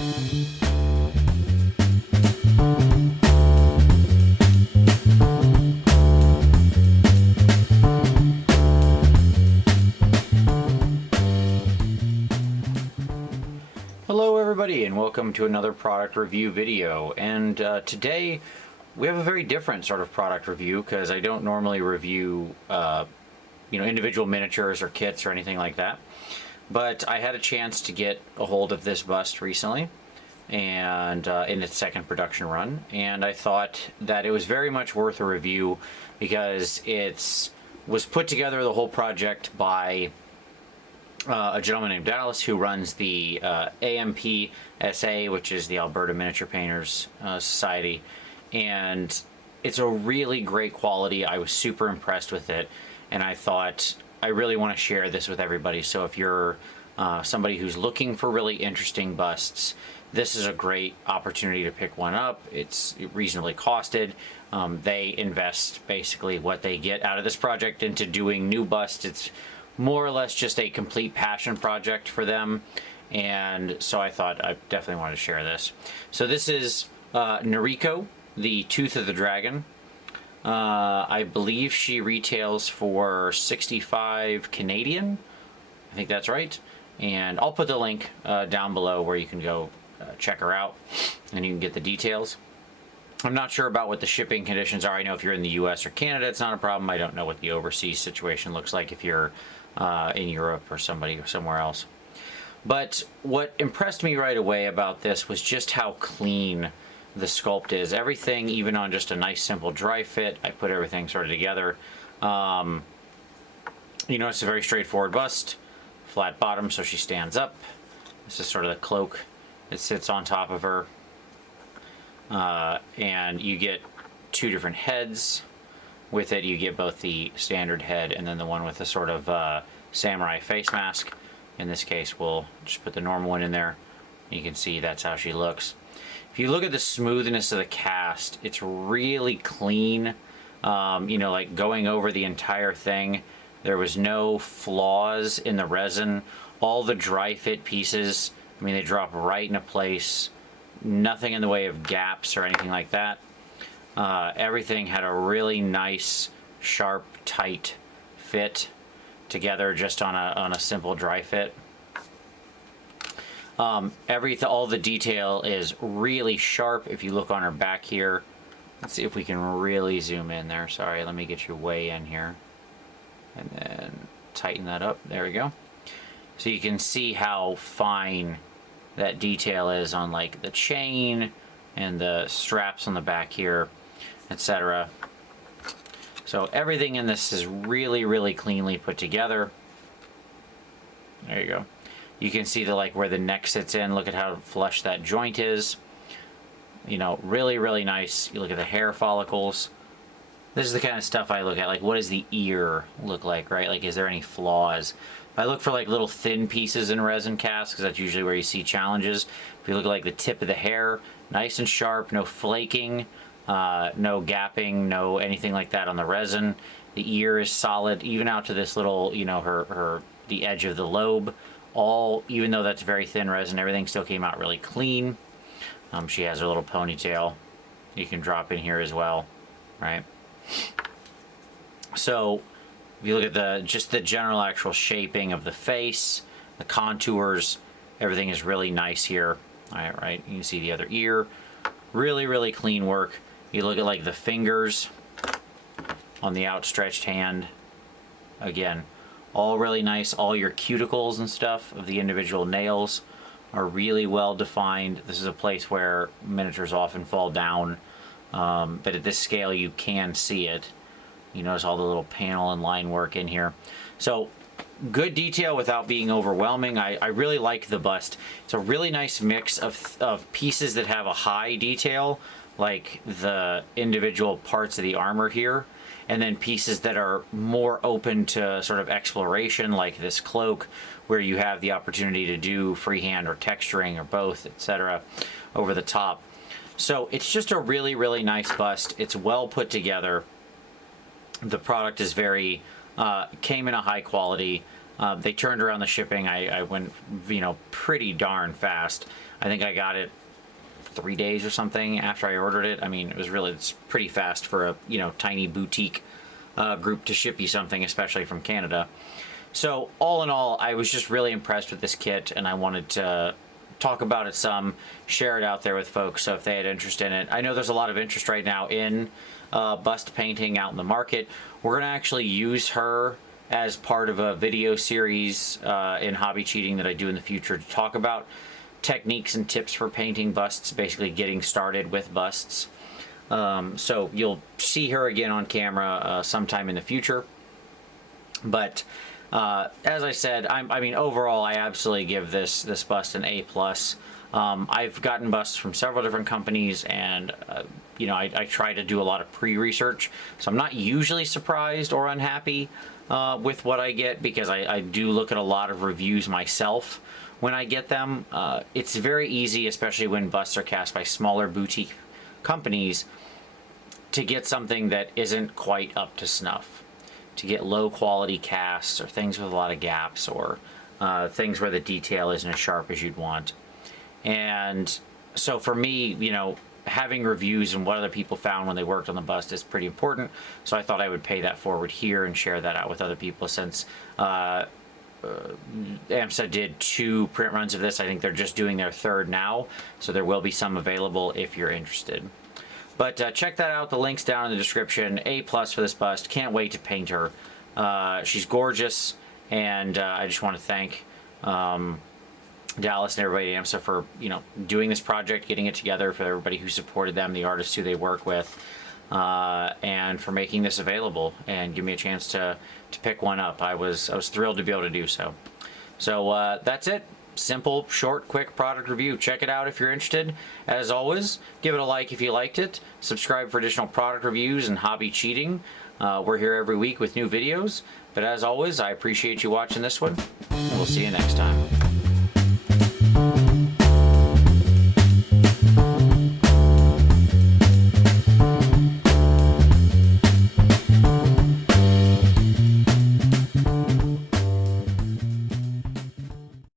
Hello everybody and welcome to another product review video, and today we have a very different sort of product review because I don't normally review individual miniatures or kits or anything like that, but I had a chance to get a hold of this bust recently and in its second production run, and I thought that it was very much worth a review because it was put together, the whole project, by a gentleman named Dallas who runs the AMPSA, which is the Alberta Miniature Painters Society, and it's a really great quality. I was super impressed with it, and I thought I really want to share this with everybody. So if you're somebody who's looking for really interesting busts, this is a great opportunity to pick one up. It's reasonably costed. They invest basically what they get out of this project into doing new busts. It's more or less just a complete passion project for them, and so I thought I definitely wanted to share this. So this is Noriko, the Tooth of the Dragon. I believe she retails for 65 Canadian. I think that's right, and I'll put the link down below where you can go check her out and you can get the details. I'm not sure about what the shipping conditions are. I know if you're in the US or Canada it's not a problem. I don't know what the overseas situation looks like if you're in Europe or somewhere else. But what impressed me right away about this was just how clean the sculpt is. Everything, even on just a nice simple dry fit, I put everything sort of together. It's a very straightforward bust, flat bottom so she stands up. This is sort of the cloak that sits on top of her. And you get two different heads. With it, you get both the standard head and then the one with the sort of samurai face mask. In this case, we'll just put the normal one in there. You can see that's how she looks. If you look at the smoothness of the cast, it's really clean. Like going over the entire thing, there was no flaws in the resin. All the dry fit pieces, they drop right into place. Nothing in the way of gaps or anything like that. Everything had a really nice, sharp, tight fit together just on a simple dry fit. All the detail is really sharp. If you look on her back here, let's see if we can really zoom in there. Sorry, let me get you way in here. And then tighten that up. There we go. So you can see how fine that detail is on like the chain and the straps on the back here, etc. So everything in this is really, really cleanly put together. There you go. You can see where the neck sits in. Look at how flush that joint is. Really, really nice. You look at the hair follicles. This is the kind of stuff I look at. Like, what does the ear look like, right? Like, is there any flaws? I look for little thin pieces in resin casts because that's usually where you see challenges. If you look at the tip of the hair, nice and sharp, no flaking, no gapping, no anything like that on the resin. The ear is solid, even out to this little, the edge of the lobe. Even though that's very thin resin, everything still came out really clean. She has her little ponytail. You can drop in here as well, right? So if you look at just the general actual shaping of the face, the contours, everything is really nice here. All right, you can see the other ear. Really, really clean work. You look at the fingers on the outstretched hand. Again, all really nice. All your cuticles and stuff of the individual nails are really well defined. This is a place where miniatures often fall down, but at this scale you can see it. You notice all the little panel and line work in here. So good detail without being overwhelming. I really like the bust. It's a really nice mix of pieces that have a high detail, like the individual parts of the armor here, and then pieces that are more open to sort of exploration, like this cloak, where you have the opportunity to do freehand or texturing or both, etc., over the top. So it's just a really, really nice bust. It's well put together. The product is came in a high quality. They turned around the shipping. I went, pretty darn fast. I think I got it 3 days or something after I ordered it. I mean, it's pretty fast for a, tiny boutique group to ship you something, especially from Canada. So all in all, I was just really impressed with this kit, and I wanted to talk about it some, share it out there with folks, so if they had interest in it. I know there's a lot of interest right now in bust painting out in the market. We're going to actually use her as part of a video series in Hobby Cheating that I do in the future to talk about techniques and tips for painting busts, basically getting started with busts. So you'll see her again on camera sometime in the future. But as I said, I mean, overall, I absolutely give this bust an A+. I've gotten busts from several different companies, and I try to do a lot of pre-research, so I'm not usually surprised or unhappy with what I get, because I do look at a lot of reviews myself when I get them. It's very easy, especially when busts are cast by smaller boutique companies, to get something that isn't quite up to snuff, to get low quality casts or things with a lot of gaps, or things where the detail isn't as sharp as you'd want. And so for me, having reviews and what other people found when they worked on the bust is pretty important. So I thought I would pay that forward here and share that out with other people, since AMPSA did 2 print runs of this. I think they're just doing their 3rd now, so there will be some available if you're interested. But check that out. The link's down in the description. A+ for this bust. Can't wait to paint her. She's gorgeous, and I just want to thank Dallas and everybody at AMPSA for doing this project, getting it together, for everybody who supported them, the artists who they work with, and for making this available and give me a chance to pick one up. I was thrilled to be able to do so. So that's it. Simple, short, quick product review. Check it out if you're interested. As always, give it a like if you liked it. Subscribe for additional product reviews and hobby cheating. We're here every week with new videos. But as always, I appreciate you watching this one. We'll see you next time.